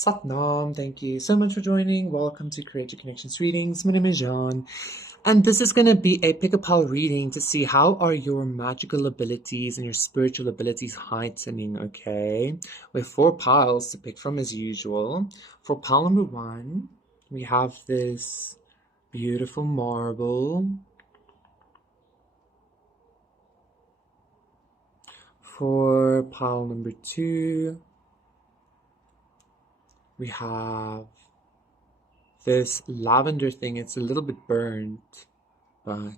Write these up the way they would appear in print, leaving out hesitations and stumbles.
Satnam, thank you so much for joining. Welcome to Create Your Connections Readings. My name is John, and this is going to be a pick a pile reading to see how are your magical abilities and your spiritual abilities heightening, okay? We have 4 piles to pick from as usual. For pile number 1, we have this beautiful marble. For pile number 2, we have this lavender thing. It's a little bit burnt, but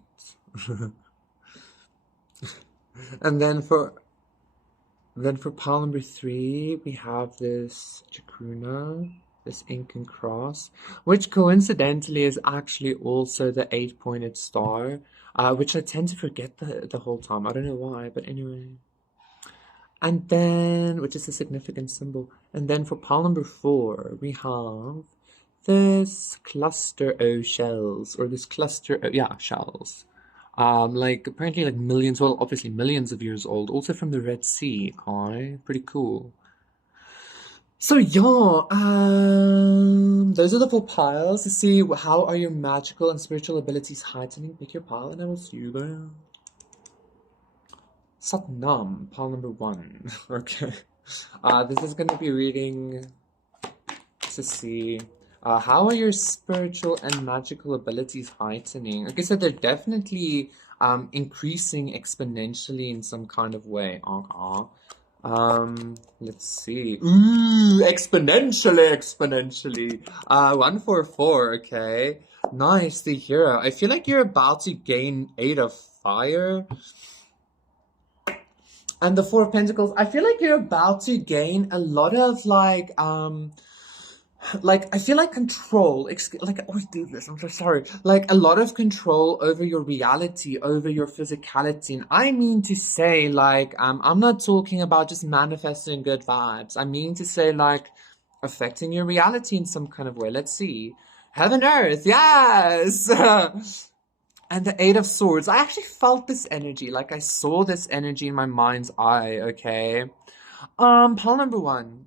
and then for pile number 3, we have this chacruna, this Incan cross, which coincidentally is actually also the 8-pointed star, which I tend to forget the whole time. I don't know why, but anyway. And then, which is a significant symbol. And then for pile number 4, we have this cluster O shells, or this cluster, shells. Apparently like millions, well, obviously millions of years old, also from the Red Sea, okay? Pretty cool. So yeah, those are the 4 piles to see how are your magical and spiritual abilities heightening. Pick your pile and I will see you there. Satnam, pile number 1. Okay. This is going to be reading to see how are your spiritual and magical abilities heightening. Okay, so they're definitely increasing exponentially in some kind of way. Let's see. Ooh, exponentially. 144, okay. Nice, the hero. I feel like you're about to gain 8 of fire. And the 4 of Pentacles, I feel like you're about to gain a lot of I feel like control, I always do this, I'm so sorry. Like a lot of control over your reality, over your physicality. And I mean to say I'm not talking about just manifesting good vibes. I mean to say affecting your reality in some kind of way. Let's see. Heaven, earth, yes! And the 8 of Swords, I actually felt this energy, I saw this energy in my mind's eye, okay? Pile number 1.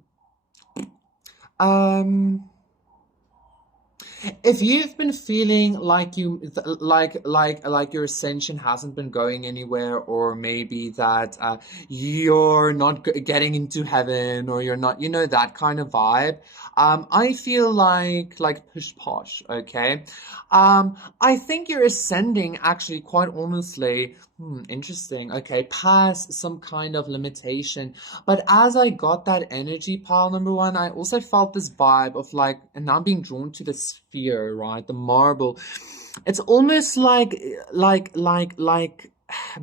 If you've been feeling like your ascension hasn't been going anywhere, or maybe that you're not getting into heaven, or you're not, that kind of vibe, I feel like push posh, okay? I think you're ascending actually quite honestly. Interesting. Okay, past some kind of limitation. But as I got that energy, pile number 1, I also felt this vibe of and now I'm being drawn to the sphere, right? The marble. It's almost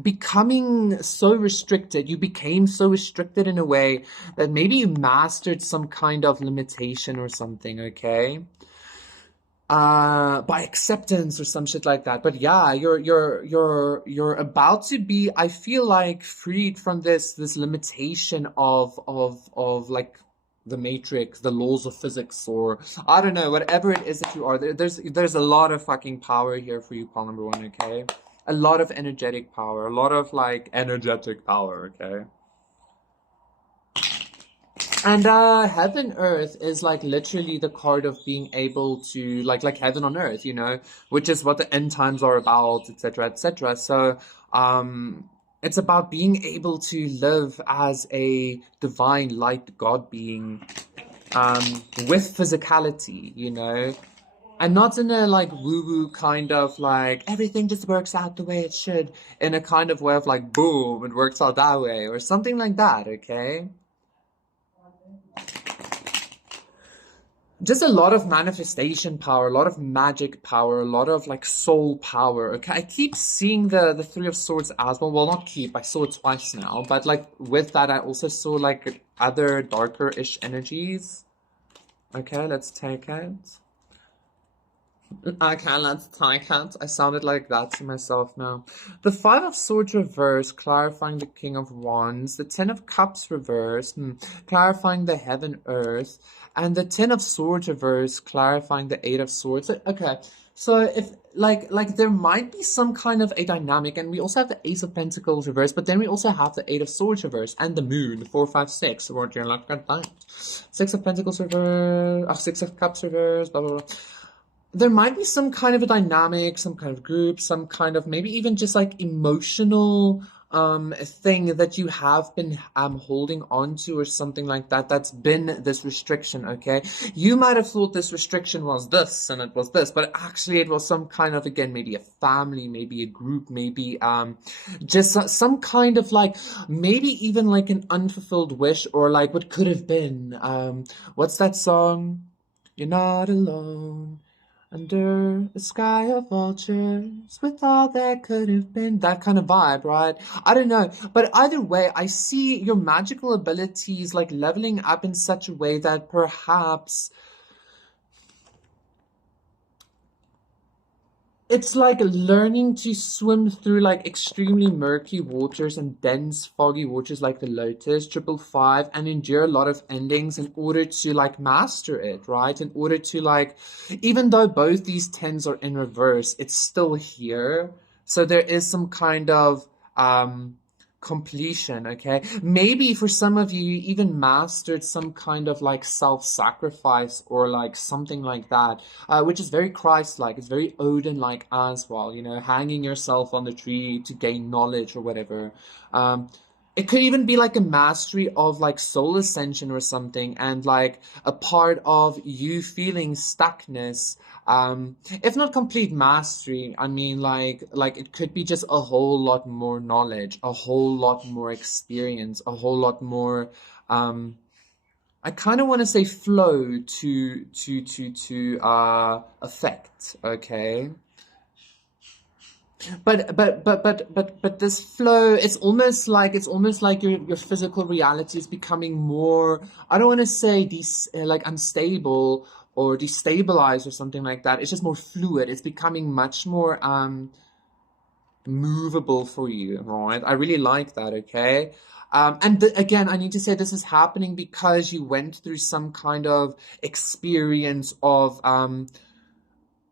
becoming so restricted. You became so restricted in a way that maybe you mastered some kind of limitation or something, okay? By acceptance or some shit like that. But yeah, you're about to be, I feel like, freed from this limitation of the matrix, the laws of physics, or I don't know, whatever it is that you are. There's a lot of fucking power here for you, pile number 1, okay? A lot of energetic power, a lot of energetic power, okay? And heaven earth is literally the card of being able to like heaven on earth, which is what the end times are about, etc., etc. So it's about being able to live as a divine light God being with physicality, and not in a woo-woo kind of everything just works out the way it should, in a kind of way of boom, it works out that way, or something like that, okay? Just a lot of manifestation power, a lot of magic power, a lot of soul power, okay? I keep seeing the 3 of Swords as well. Well, not keep, I saw it twice now, but with that I also saw other darker-ish energies. Okay, let's take it. Okay, let's take it. I sounded like that to myself now. The Five of Swords reverse, clarifying the King of Wands. The Ten of Cups reverse, clarifying the Heaven Earth. And the Ten of Swords reverse, clarifying the Eight of Swords. Okay, so if like there might be some kind of a dynamic, and we also have the Ace of Pentacles reverse, but then we also have the Eight of Swords reverse and the Moon, 4, 5, 6. What you're like at that. Six of Pentacles reverse, Six of Cups reverse, blah blah blah. There might be some kind of a dynamic, some kind of group, some kind of maybe even just like emotional thing that you have been holding on to or something like that, that's been this restriction. Okay, you might have thought this restriction was this and it was this, but actually it was some kind of, again, maybe a family, maybe a group, maybe just some kind of like, maybe even like an unfulfilled wish, or like what could have been. What's that song? You're not alone under a sky of vultures, with all that could have been. That kind of vibe, right? I don't know. But either way, I see your magical abilities like leveling up in such a way that perhaps it's like learning to swim through like extremely murky waters and dense, foggy waters like the Lotus, 555, and endure a lot of endings in order to like master it, right? In order to like, even though both these tens are in reverse, it's still here. So there is some kind of completion. Okay, maybe for some of you, you even mastered some kind of like self-sacrifice or like something like that, which is very Christ-like. It's very Odin-like as well, you know, hanging yourself on the tree to gain knowledge or whatever. It could even be like a mastery of like soul ascension or something, and like a part of you feeling stuckness. If not complete mastery, I mean like it could be just a whole lot more knowledge, a whole lot more experience, a whole lot more I kind of want to say flow to effect, okay? But this flow, it's almost like your physical reality is becoming more, I don't want to say like unstable or destabilized or something like that. It's just more fluid. It's becoming much more movable for you, right? I really like that, okay? And again, I need to say this is happening because you went through some kind of experience of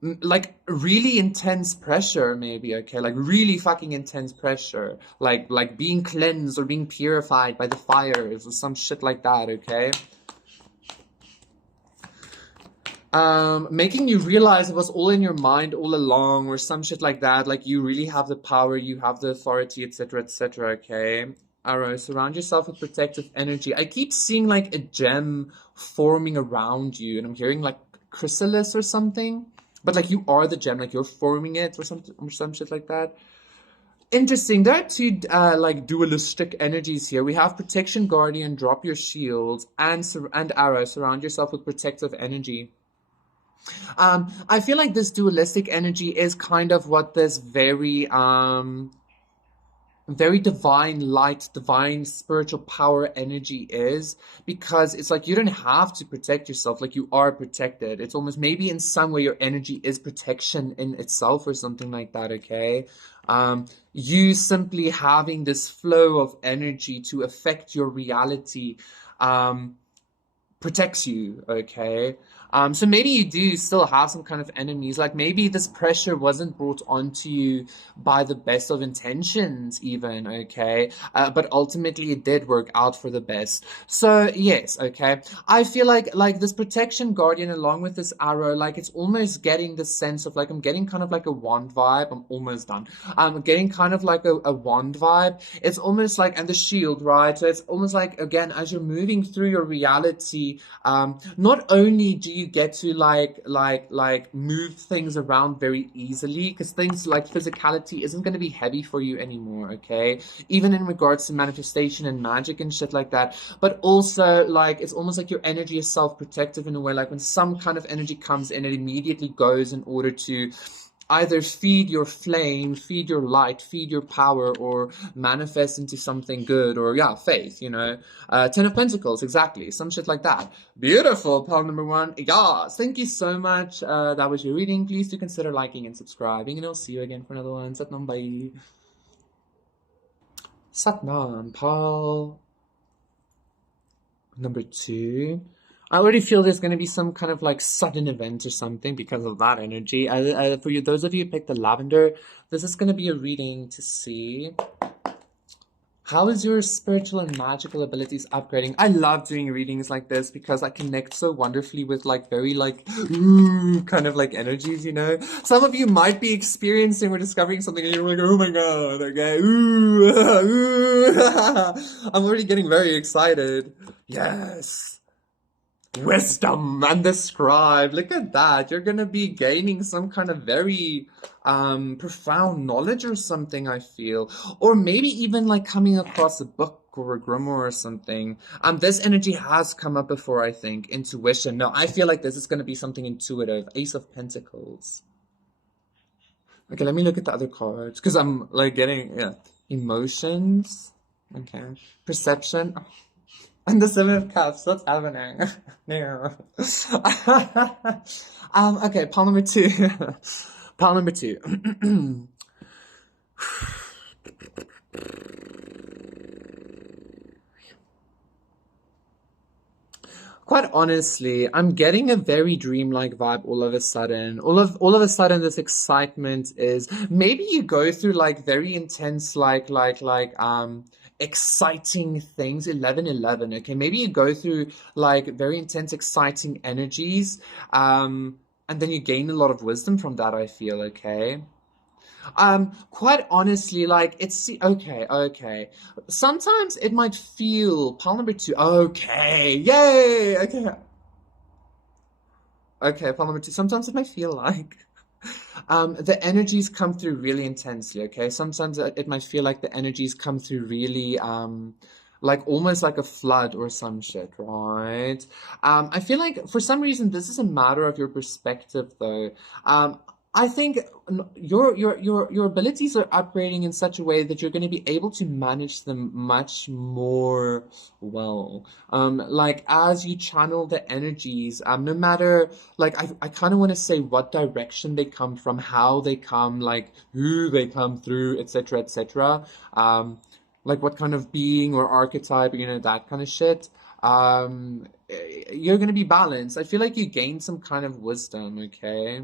like really intense pressure, maybe. Okay, like really fucking intense pressure, like being cleansed or being purified by the fires or some shit like that. Okay, making you realize it was all in your mind all along or some shit like that, like you really have the power, you have the authority, etc., etc. Okay, Arrow, surround yourself with protective energy. I keep seeing like a gem forming around you, and I'm hearing like chrysalis or something. But like you are the gem, like you're forming it or something or some shit like that. Interesting. There are two like dualistic energies here. We have protection, guardian, drop your shields, and arrow, surround yourself with protective energy. I feel like this dualistic energy is kind of what this very divine light, divine spiritual power energy is, because it's like you don't have to protect yourself, like you are protected. It's almost maybe in some way your energy is protection in itself or something like that, okay? You simply having this flow of energy to affect your reality protects you, okay? So maybe you do still have some kind of enemies, like maybe this pressure wasn't brought onto you by the best of intentions even, okay? But ultimately it did work out for the best. So yes, okay? I feel like this protection guardian along with this arrow, like it's almost getting the sense of like, I'm getting kind of like a wand vibe. I'm almost done. I'm getting kind of like a wand vibe. It's almost like, and the shield, right? So it's almost like, again, as you're moving through your reality, not only do you get to like move things around very easily, because things like physicality isn't going to be heavy for you anymore, okay? Even in regards to manifestation and magic and shit like that. But also like it's almost like your energy is self-protective in a way, like when some kind of energy comes in, it immediately goes in order to either feed your flame, feed your light, feed your power, or manifest into something good, or yeah, faith, you know. Ten of Pentacles, exactly, some shit like that. Beautiful, pile number one. Yes, thank you so much. That was your reading. Please do consider liking and subscribing, and I'll see you again for another one. Satnam, bye. Satnam, pile number two. I already feel there's going to be some kind of like sudden event or something because of that energy. For you, those of you who picked the lavender, this is going to be a reading to see how is your spiritual and magical abilities upgrading. I love doing readings like this because I connect so wonderfully with like very like ooh kind of like energies, you know. Some of you might be experiencing or discovering something and you're like, oh my god, okay, ooh, ooh. I'm already getting very excited. Yes. Wisdom and the scribe. Look at that. You're gonna be gaining some kind of very profound knowledge or something, I feel. Or maybe even like coming across a book or a grimoire or something. This energy has come up before, I think. Intuition. No, I feel like this is gonna be something intuitive. Ace of Pentacles. Okay, let me look at the other cards. Because I'm like getting, yeah. Emotions. Okay. Perception. And the Seven of Cups, what's happening? No. Okay, pile number two. Pile number two. Quite honestly, I'm getting a very dreamlike vibe all of a sudden. All of a sudden, this excitement is maybe you go through like very intense exciting things. 11-11. Okay, maybe you go through like very intense, exciting energies, and then you gain a lot of wisdom from that. I feel okay. Quite honestly, like it's okay. Sometimes it might feel pile number two. Okay, yay. Okay, pile number two. Sometimes it might feel like the energies come through really intensely, okay? Sometimes it might feel like the energies come through really, like almost like a flood or some shit, right? I feel like for some reason this is a matter of your perspective, though. I think your abilities are upgrading in such a way that you're going to be able to manage them much more well. Like as you channel the energies, no matter like I kind of want to say what direction they come from, how they come, like who they come through, etc., etc. Like what kind of being or archetype, you know, that kind of shit. You're going to be balanced. I feel like you gain some kind of wisdom, okay?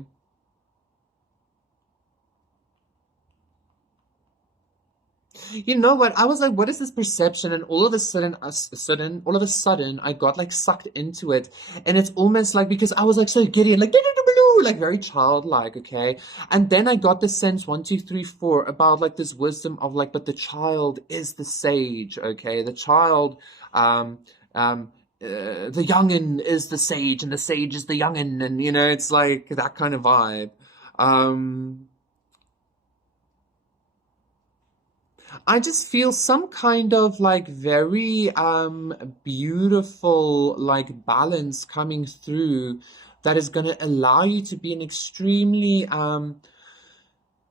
You know what? I was like, what is this perception? And all of a sudden, I got like sucked into it. And it's almost like, because I was like so giddy and like very childlike, okay? And then I got the sense, 1, 2, 3, 4, about like this wisdom of like, but the child is the sage, okay? The child, the youngin is the sage and the sage is the youngin. And, you know, it's like that kind of vibe. I just feel some kind of like very beautiful like balance coming through that is going to allow you to be an extremely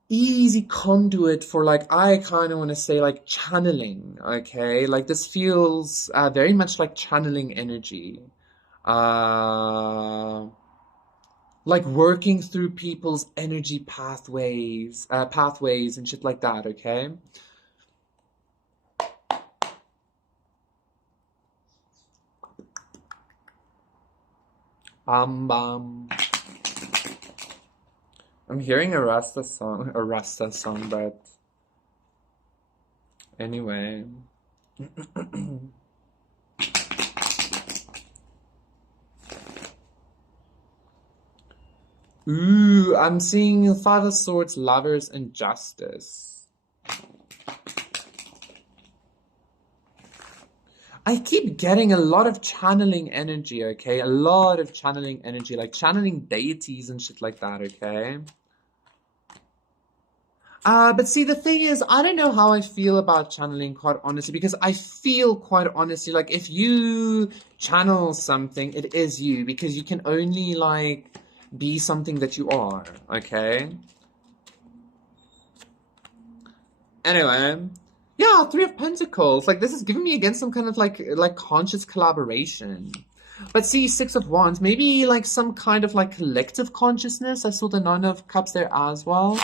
easy conduit for like, I kind of want to say like channeling, okay? Like this feels very much like channeling energy. Like working through people's energy pathways and shit like that, okay? Bam. I'm hearing a Rasta song, but anyway. Ooh, I'm seeing Five of Swords, Lovers, and Justice. I keep getting a lot of channeling energy, okay? A lot of channeling energy, like channeling deities and shit like that, okay? But see, the thing is, I don't know how I feel about channeling, quite honestly, because I feel, quite honestly, like if you channel something, it is you, because you can only, like, be something that you are, okay? Anyway, yeah, Three of Pentacles. Like, this is giving me again some kind of like conscious collaboration. But see, Six of Wands, maybe like some kind of like collective consciousness. I saw the Nine of Cups there as well.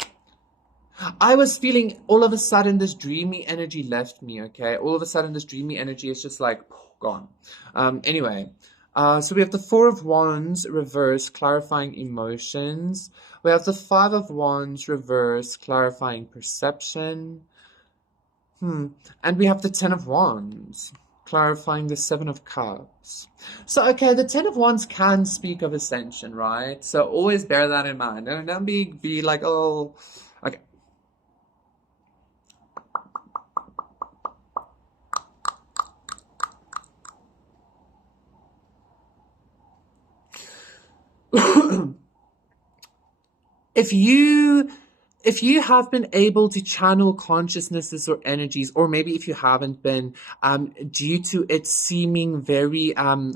I was feeling all of a sudden this dreamy energy left me, okay? All of a sudden this dreamy energy is just like gone. Anyway, so we have the Four of Wands reverse, clarifying emotions. We have the Five of Wands reverse, clarifying perception. And we have the Ten of Wands, clarifying the Seven of Cups. So, okay, the Ten of Wands can speak of ascension, right? So always bear that in mind. Don't be like, oh, okay. If you have been able to channel consciousnesses or energies, or maybe if you haven't been, due to it seeming very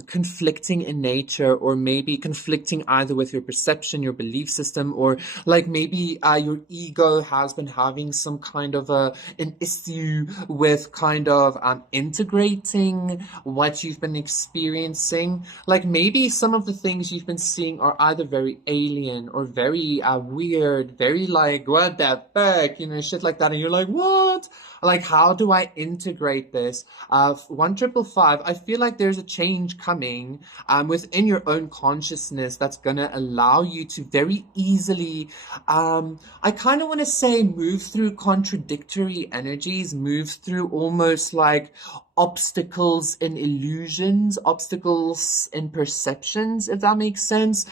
conflicting in nature, or maybe conflicting either with your perception, your belief system, or like maybe your ego has been having some kind of an issue with kind of integrating what you've been experiencing. Like maybe some of the things you've been seeing are either very alien or very weird, very like, what the fuck, you know, shit like that. And you're like, what? Like, how do I integrate this? 1555, I feel like there's a change coming within your own consciousness that's going to allow you to very easily, I kind of want to say, move through contradictory energies, move through almost like obstacles in illusions, obstacles in perceptions, if that makes sense.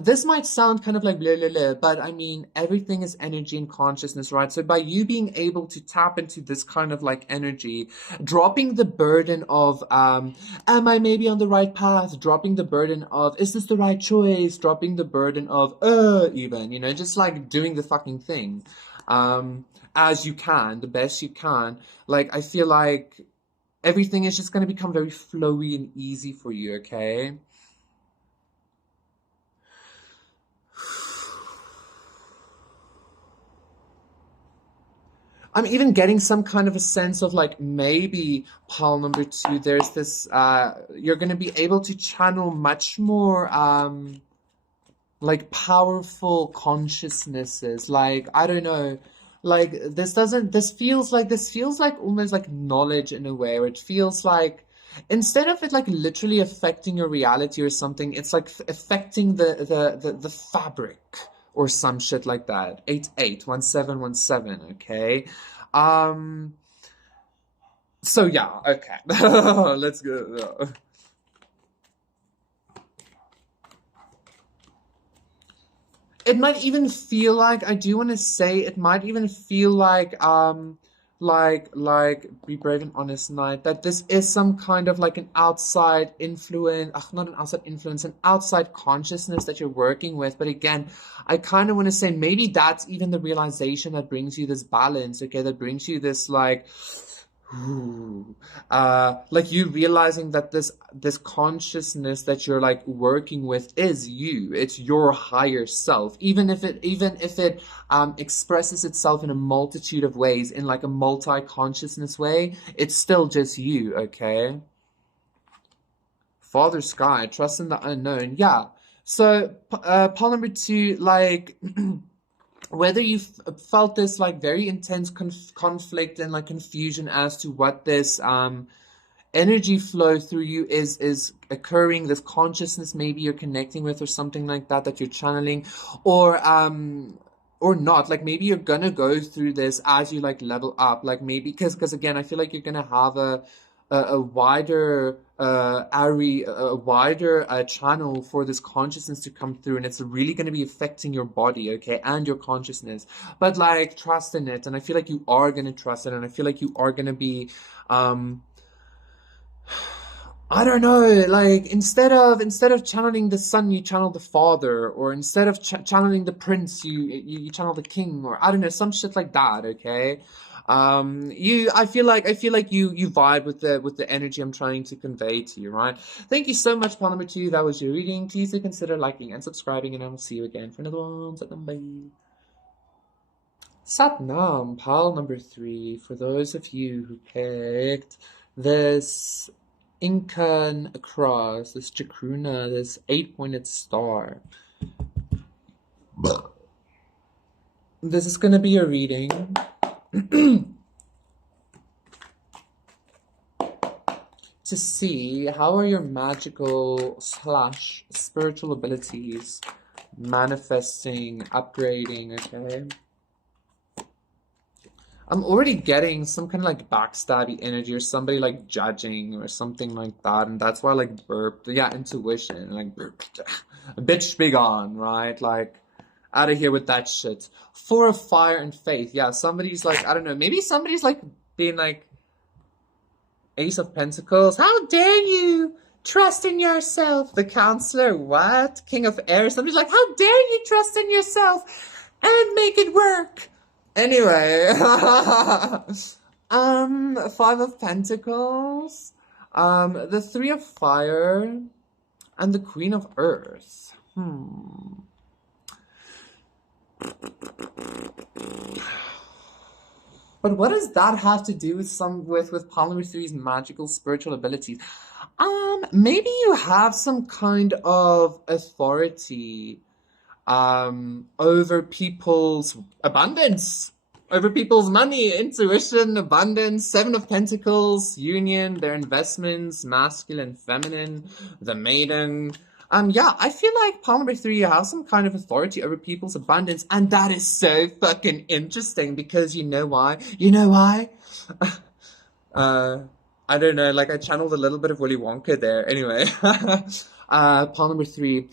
This might sound kind of like blah, blah, blah, but I mean, everything is energy and consciousness, right? So by you being able to tap into this kind of like energy, dropping the burden of, am I maybe on the right path? Dropping the burden of, is this the right choice? Dropping the burden of, even, you know, just like doing the fucking thing, as you can, the best you can. Like, I feel like everything is just going to become very flowy and easy for you, okay? I'm even getting some kind of a sense of like maybe pile number 2, there's this, you're going to be able to channel much more, like powerful consciousnesses. Like, I don't know. Like this feels like almost like knowledge in a way, where it feels like instead of it like literally affecting your reality or something, it's like affecting the fabric or some shit like that. 881717, okay? So yeah, okay. Let's go. It might even feel like, I do want to say, it might even feel like, be brave and honest night, that this is some kind of like an outside influence, not an outside influence, an outside consciousness that you're working with. But again, I kind of want to say maybe that's even the realization that brings you this balance, okay, that brings you this like, like you realizing that this consciousness that you're like working with is you. It's your higher self, even if it expresses itself in a multitude of ways, in like a multi-consciousness way, it's still just you, okay? Father Sky, trust in the unknown. Yeah, so pile number 2, like whether you felt this like very intense conflict and like confusion as to what this energy flow through you is occurring, this consciousness maybe you're connecting with or something like that you're channeling, or not, like maybe you're gonna go through this as you like level up, like maybe because again I feel like you're gonna have a wider channel for this consciousness to come through, and it's really going to be affecting your body, okay, and your consciousness. But like, trust in it, and I feel like you are going to trust it, and I feel like you are going to be I don't know, like instead of channeling the son, you channel the father, or instead of channeling the prince, you channel the king, or I don't know, some shit like that, okay? I feel like you vibe with the energy I'm trying to convey to you, right? Thank you so much, pile number 2. That was your reading. Please do consider liking and subscribing, and I will see you again for another one. Bye. Satnam, pile number 3, for those of you who picked this Incan cross, this chacruna, this 8-pointed star. This is going to be a reading to see how are your magical / spiritual abilities manifesting, upgrading, okay? I'm already getting some kind of like backstabby energy or somebody like judging or something like that, and that's why I like burped. Yeah, intuition, like burped. Bitch be gone, right? Like, out of here with that shit. 4 of fire and faith. Yeah, somebody's like, I don't know, maybe somebody's like being like Ace of Pentacles. How dare you trust in yourself? The Counselor, what? King of Air. Somebody's like, how dare you trust in yourself and make it work? Anyway, 5 of Pentacles, the 3 of Fire, and the Queen of Earth. But what does that have to do with pile number 3's magical spiritual abilities? Maybe you have some kind of authority over people's abundance, over people's money, intuition, abundance, 7 of Pentacles, union, their investments, masculine, feminine, the maiden. Yeah, I feel like pile number 3, you have some kind of authority over people's abundance, and that is so fucking interesting because you know why? You know why? I don't know, like I channeled a little bit of Willy Wonka there. Anyway, pile number 3.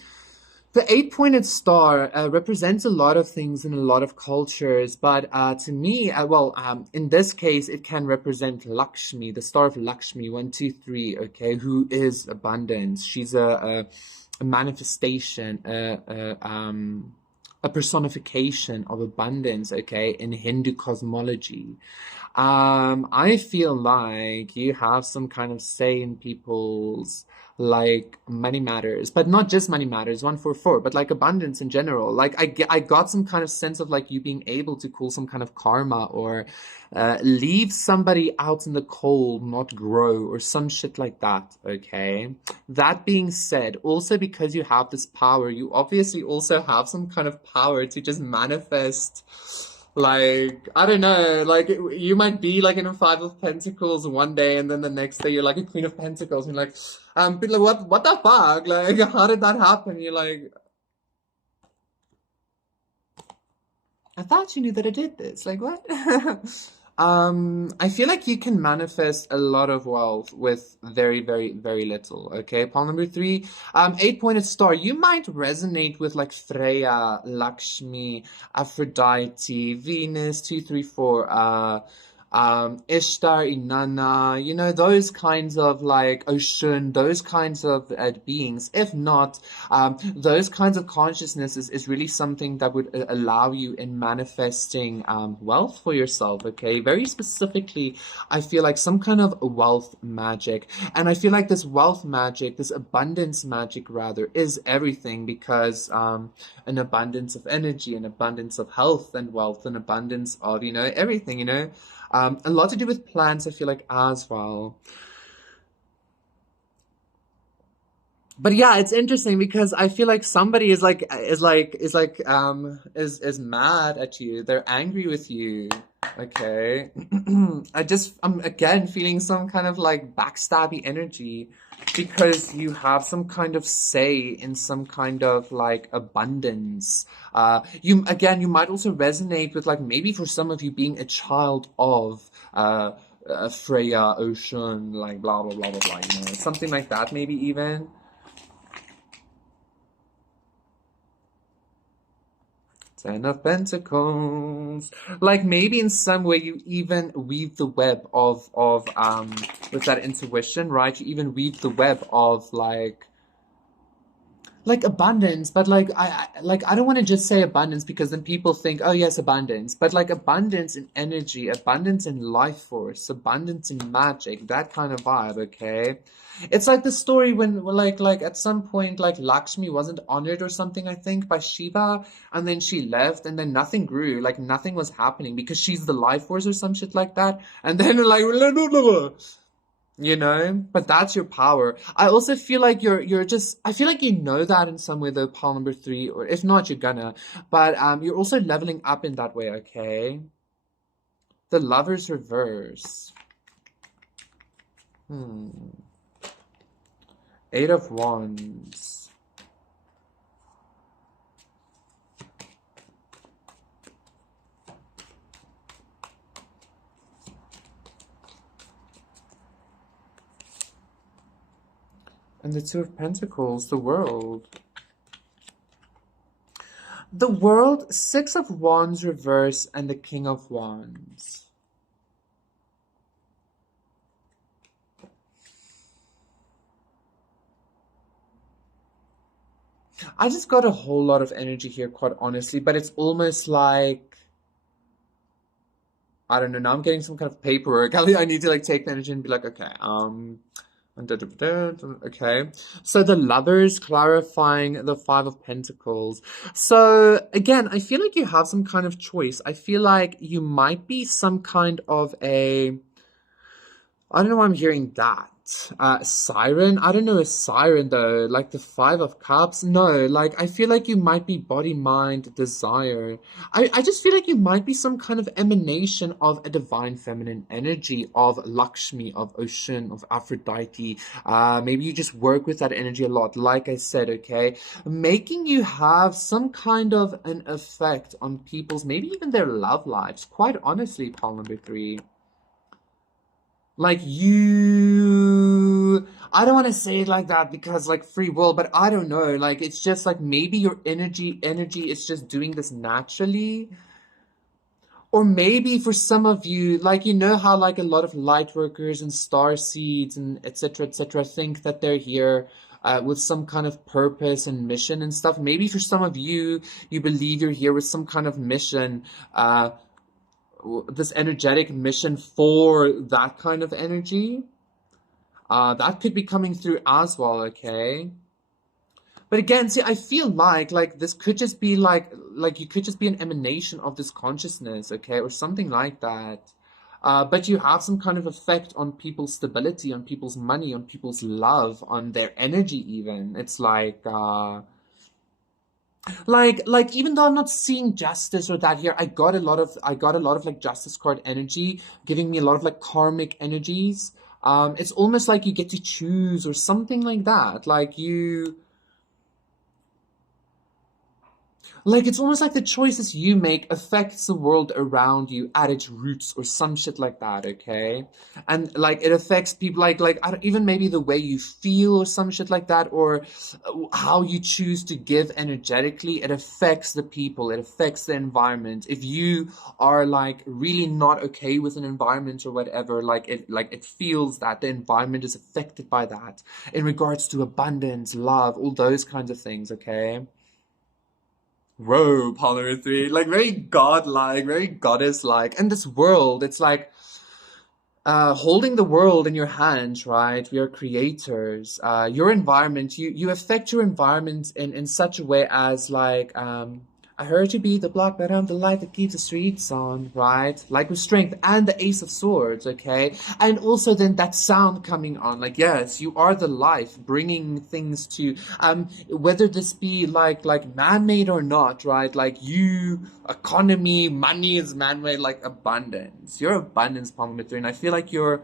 The 8-pointed star represents a lot of things in a lot of cultures, but to me, in this case, it can represent Lakshmi, the star of Lakshmi, 1, 2, 3, okay, who is abundance. She's a manifestation, a personification of abundance, okay, in Hindu cosmology. I feel like you have some kind of say in people's like money matters, but not just money matters, 144, but like abundance in general. Like I got some kind of sense of like you being able to call some kind of karma or leave somebody out in the cold, not grow or some shit like that, okay? That being said, also because you have this power, you obviously also have some kind of power to just manifest. Like, I don't know, like, you might be, like, in a 5 of Pentacles one day, and then the next day you're, like, a Queen of Pentacles, and you're like, people are like, what the fuck? Like, how did that happen? You're like, I thought you knew that I did this. Like, what? I feel like you can manifest a lot of wealth with very, very, very little, okay? Pile number 3, 8-pointed star. You might resonate with, like, Freya, Lakshmi, Aphrodite, Venus, 2, 3, 4, Ishtar, Inanna, you know, those kinds of like Oshun, those kinds of beings. If not, those kinds of consciousness is really something that would allow you in manifesting wealth for yourself, okay? Very specifically, I feel like some kind of wealth magic. And I feel like this wealth magic, this abundance magic rather, is everything because an abundance of energy, an abundance of health and wealth, an abundance of, you know, everything, you know? A lot to do with plants, I feel like, as well. But yeah, it's interesting because I feel like somebody is mad at you. They're angry with you. Okay. I'm again feeling some kind of like backstabby energy because you have some kind of say in some kind of like abundance. You might also resonate with like maybe for some of you being a child of Freya, Ocean, like blah blah blah blah blah, you know, something like that maybe even. 10 of Pentacles. Like maybe in some way you even weave the web of with that intuition, right? You even weave the web of like like abundance, but like I don't want to just say abundance because then people think, oh yes, abundance, but like abundance in energy, abundance in life force, abundance in magic, that kind of vibe, okay? It's like the story when like at some point like Lakshmi wasn't honored or something, I think, by Shiva, and then she left and then nothing grew, like nothing was happening because she's the life force or some shit like that. And then like but that's your power. I also feel like you're just I feel like you know that in some way though, pile number three, or if not you're gonna, but you're also leveling up in that way, okay? The Lover's reverse. Eight of Wands. And the Two of Pentacles, the World. The World, Six of Wands reverse, and the King of Wands. I just got a whole lot of energy here, quite honestly, but it's almost like, I don't know, now I'm getting some kind of paperwork. I need to like take the energy and be like, okay, okay. So the Lovers clarifying the Five of Pentacles. So again, I feel like you have some kind of choice. I feel like you might be some kind of a, I don't know why I'm hearing that. Siren? I don't know a siren though. Like the Five of Cups? No, like I feel like you might be body, mind, desire. I just feel like you might be some kind of emanation of a divine feminine energy, of Lakshmi, of Ocean, of Aphrodite. Maybe you just work with that energy a lot, like I said, okay? Making you have some kind of an effect on people's, maybe even their love lives, quite honestly, pile number three. Like you, I don't want to say it like that because like free will, but I don't know. Like it's just like maybe your energy is just doing this naturally. Or maybe for some of you, like you know how like a lot of light workers and star seeds and etc. think that they're here with some kind of purpose and mission and stuff. Maybe for some of you, you believe you're here with some kind of mission. This energetic mission for that kind of energy. That could be coming through as well, okay? But again, see, I feel like this could just be like you could just be an emanation of this consciousness, okay, or something like that. But you have some kind of effect on people's stability, on people's money, on people's love, on their energy even. It's like even though I'm not seeing justice or that here, I got a lot of like justice card energy, giving me a lot of like karmic energies. It's almost like you get to choose or something like that. Like it's almost like the choices you make affects the world around you at its roots or some shit like that, okay? And like it affects people like I don't, even maybe the way you feel or some shit like that, or how you choose to give energetically, it affects the people, it affects the environment. If you are like really not okay with an environment or whatever, like it feels that the environment is affected by that in regards to abundance, love, all those kinds of things, okay? Whoa, Polymer 3, like very godlike, very goddess-like. And this world, it's like holding the world in your hands, right? We are creators. Your environment, you affect your environment in such a way as like, I heard you be the block, but I'm the light that keeps the streets on, right? Like with strength and the Ace of Swords, okay? And also then that sound coming on, like, yes, you are the life, bringing things to, whether this be like man-made or not, right? Like you, economy, money is man-made, like abundance. Your abundance, Palmamitri, and I feel like you're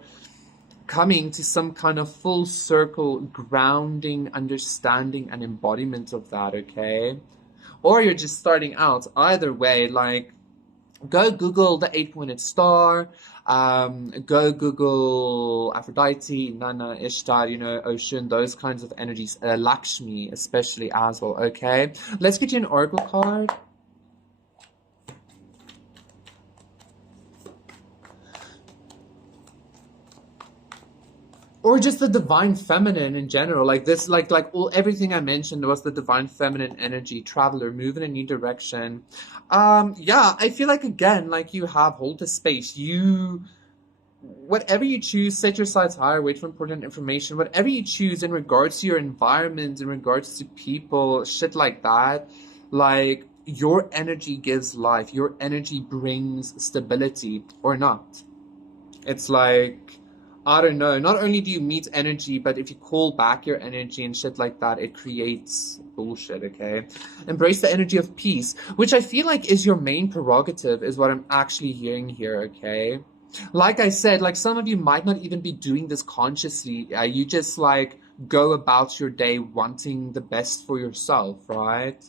coming to some kind of full circle grounding, understanding, and embodiment of that, okay? Or you're just starting out. Either way, like, go Google the eight-pointed star, go Google Aphrodite, Nana, Ishtar, Ocean, those kinds of energies, Lakshmi especially as well, okay? Let's get you an oracle card. or just the divine feminine in general, like this, like all everything I mentioned was the divine feminine energy, traveler, move in a new direction. Yeah, I feel like again, like you have hold the space. You whatever you choose, set your sights higher, wait for important information. Whatever you choose in regards to your environment, in regards to people, shit like that, like your energy gives life. Your energy brings stability or not. It's like, I don't know. Not only do you meet energy, but if you call back your energy and shit like that, it creates bullshit, okay? Embrace the energy of peace, which I feel like is your main prerogative, is what I'm actually hearing here, okay? Like I said, like some of you might not even be doing this consciously. You just like go about your day wanting the best for yourself, right?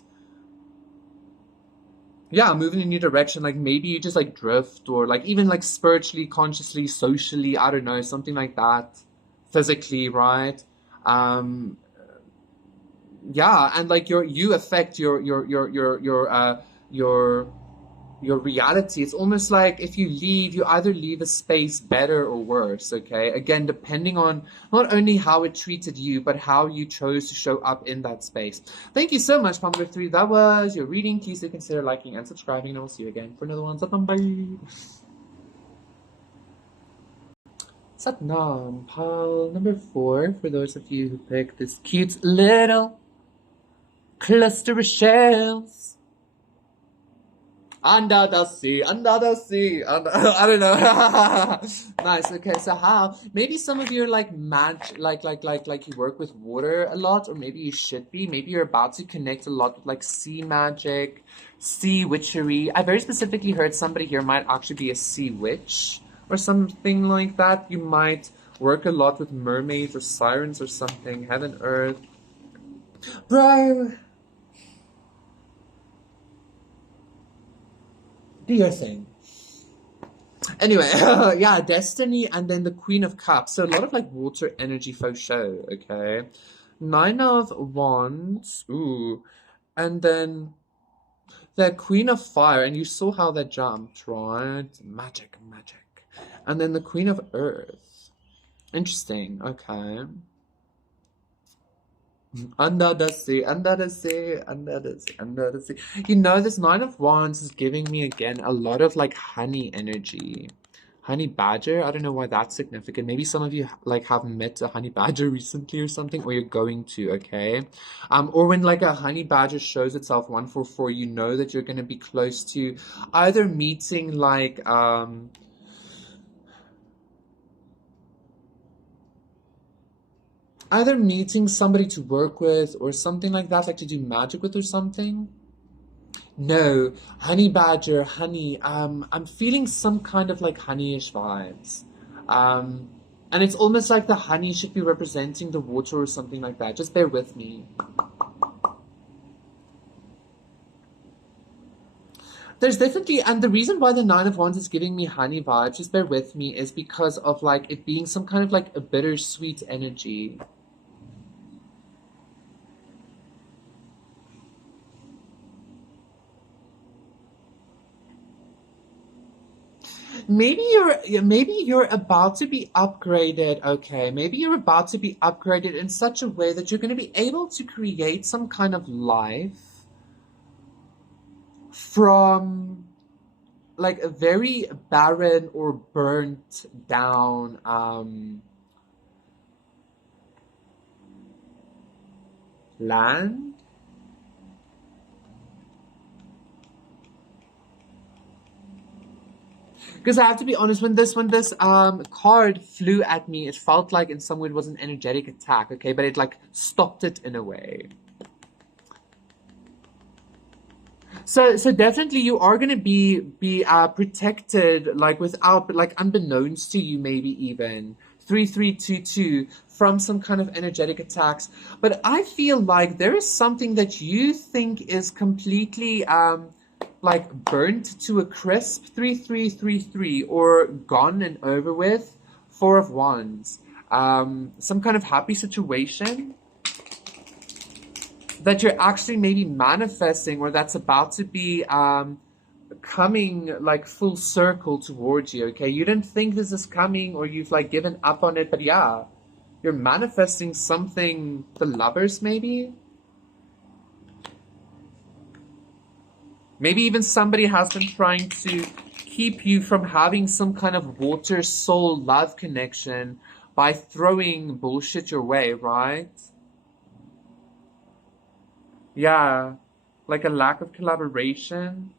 Yeah, move in a new direction. Like maybe you just like drift or like even like spiritually, consciously, socially, I don't know, something like that. Physically, right? Um, yeah, and like you affect your your reality. It's almost like if you leave, you either leave a space better or worse, okay? Again, depending on not only how it treated you, but how you chose to show up in that space. Thank you so much, Pumper 3. That was your reading. Please do consider liking and subscribing, and I will see you again for another one. Bye. Satnam, pile number 4, for those of you who picked this cute little cluster of shells. Under the sea, under the sea, I don't know. Nice. Okay, so how? Maybe some of you are like like you work with water a lot, or maybe you should be. Maybe you're about to connect a lot with like sea magic, sea witchery. I very specifically heard somebody here might actually be a sea witch or something like that. You might work a lot with mermaids or sirens or something. Heaven, earth. Bro, do your thing. Anyway, yeah, Destiny and then the Queen of Cups. So a lot of like water energy faux show, okay? 9 of Wands, ooh. And then the Queen of Fire, and you saw how that jumped, right? Magic, magic. And then the Queen of Earth. Interesting, okay. Under the sea, under the sea, under the sea, under the sea. You know, this 9 of Wands is giving me again a lot of like honey energy. Honey badger, I don't know why that's significant. Maybe some of you like have met a honey badger recently or something, or you're going to, okay? Or when like a honey badger shows itself 144, you know that you're gonna be close to either meeting like either meeting somebody to work with or something like that, like to do magic with or something. No, honey badger, honey. I'm feeling some kind of like honeyish vibes. And it's almost like the honey should be representing the water or something like that. Just bear with me. There's definitely, and the reason why the 9 of Wands is giving me honey vibes, just bear with me, is because of like it being some kind of like a bittersweet energy. Maybe you're about to be upgraded, okay? Maybe you're about to be upgraded in such a way that you're going to be able to create some kind of life from like a very barren or burnt down land. Because I have to be honest, when this card flew at me, it felt like in some way it was an energetic attack, okay? But it like stopped it in a way. So definitely you are gonna be protected, like without, like unbeknownst to you, maybe even 3322 from some kind of energetic attacks. But I feel like there is something that you think is completely like burnt to a crisp, 3333, or gone and over with, 4 of Wands. Some kind of happy situation that you're actually maybe manifesting, or that's about to be coming like full circle towards you, okay? You didn't think this is coming, or you've like given up on it, but yeah. you're manifesting something for lovers, maybe? Maybe even somebody has been trying to keep you from having some kind of water soul love connection by throwing bullshit your way, right? Yeah, like a lack of collaboration.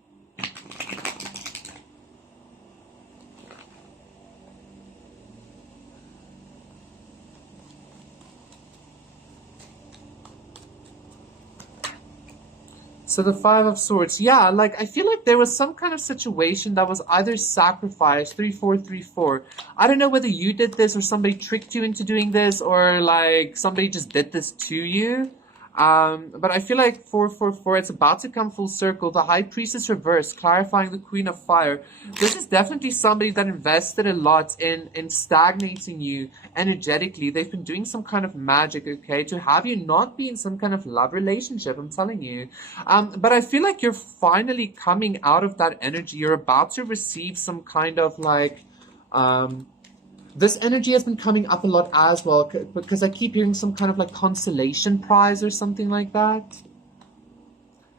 So the Five of Swords, yeah, like I feel like there was some kind of situation that was either sacrificed, 3-4-3-4. I don't know whether you did this or somebody tricked you into doing this or like somebody just did this to you. But I feel like 4-4-4, it's about to come full circle. The High Priestess reversed, clarifying the Queen of Fire. This is definitely somebody that invested a lot in stagnating you energetically. They've been doing some kind of magic, okay, to have you not be in some kind of love relationship, I'm telling you. But I feel like you're finally coming out of that energy. You're about to receive some kind of like, this energy has been coming up a lot as well, because I keep hearing some kind of like consolation prize or something like that.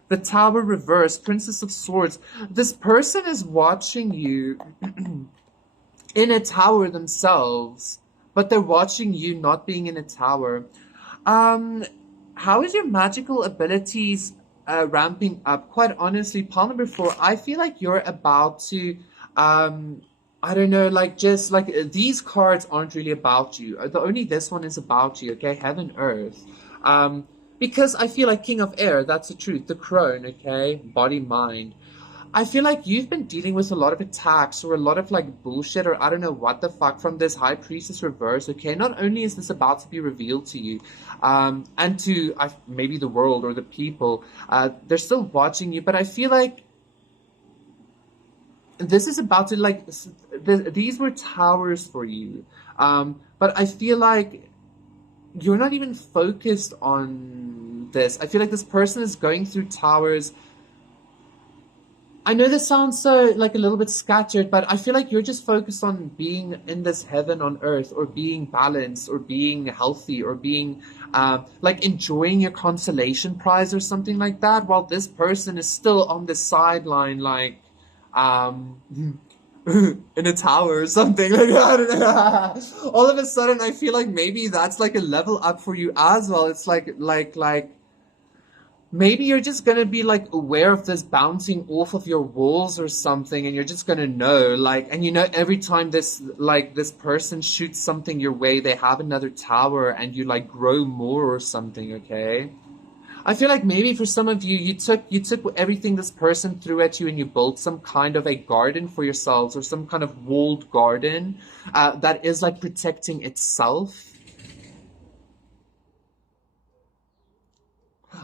The Tower reversed, Princess of Swords. This person is watching you in a tower themselves, but they're watching you not being in a tower. How is your magical abilities ramping up? Quite honestly, pile number 4, I feel like you're about to I don't know, like just like these cards aren't really about you. The only this one is about you, okay? Heaven, Earth. Because I feel like King of Air, that's the truth. The Crone, okay? Body, mind. I feel like you've been dealing with a lot of attacks or a lot of like bullshit or I don't know what the fuck from this High Priestess reverse, okay? Not only is this about to be revealed to you and to maybe the world or the people, they're still watching you, but I feel like this is about to like these were towers for you, but I feel like you're not even focused on this. I feel like this person is going through towers. I know this sounds so like a little bit scattered, but I feel like you're just focused on being in this heaven on earth or being balanced or being healthy or being like enjoying your consolation prize or something like that, while this person is still on the sideline like in a tower or something like that. All of a sudden, I feel like maybe that's like a level up for you as well. It's like maybe you're just gonna be like aware of this bouncing off of your walls or something, and you're just gonna know like, and you know every time this person shoots something your way, they have another tower, and you like grow more or something. Okay. I feel like maybe for some of you, you took everything this person threw at you and you built some kind of a garden for yourselves or some kind of walled garden that is like protecting itself.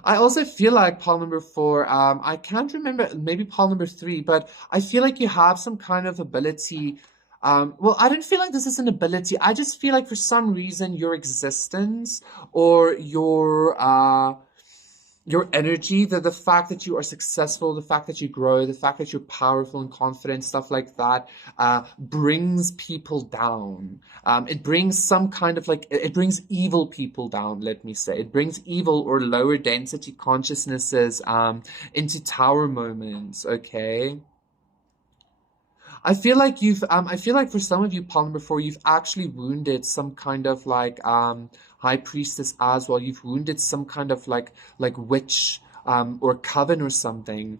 I also feel like pile number 4, I can't remember, maybe pile number 3, but I feel like you have some kind of ability. Well, I don't feel like this is an ability. I just feel like for some reason your existence or your energy, the fact that you are successful, the fact that you grow, the fact that you're powerful and confident, stuff like that, brings people down. It brings some kind of like, it brings evil people down, let me say. It brings evil or lower density consciousnesses into tower moments, okay? I feel like I feel like for some of you, Palm, before you've actually wounded some kind of like high priestess as well. You've wounded some kind of like witch or coven or something.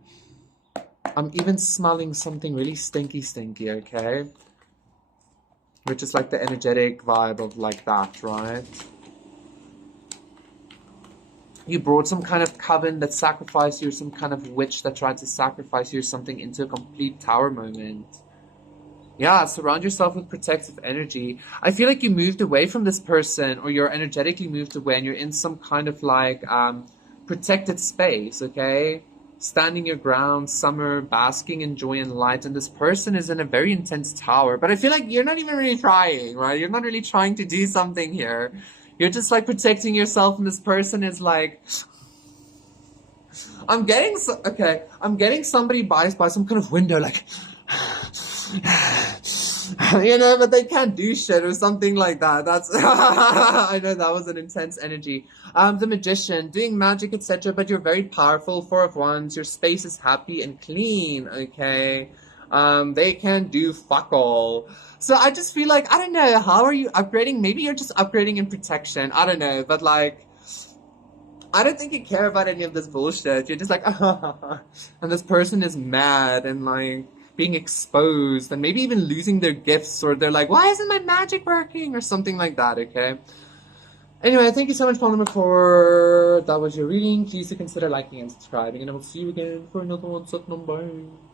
I'm even smelling something really stinky, okay? Which is like the energetic vibe of like that, right? You brought some kind of coven that sacrificed you, or some kind of witch that tried to sacrifice you or something into a complete tower moment. Yeah, surround yourself with protective energy. I feel like you moved away from this person, or you're energetically moved away, and you're in some kind of like protected space, okay? Standing your ground, summer, basking in joy and light, and this person is in a very intense tower. But I feel like you're not even really trying, right? You're not really trying to do something here. You're just like protecting yourself, and this person is like, I'm getting somebody by some kind of window, like, You know, but they can't do shit or something like that. That's I know that was an intense energy. The magician, doing magic, etc. But you're very powerful. Four of Wands. Your space is happy and clean. Okay. They can do fuck all. So I just feel like I don't know. How are you upgrading? Maybe you're just upgrading in protection. I don't know, but like. I don't think you care about any of this bullshit. You're just like, and this person is mad and like being exposed and maybe even losing their gifts, or they're like, why isn't my magic working, or something like that, okay? Anyway, thank you so much, Polymer, for that was your reading. Please do consider liking and subscribing, and I will see you again for another one. Bye.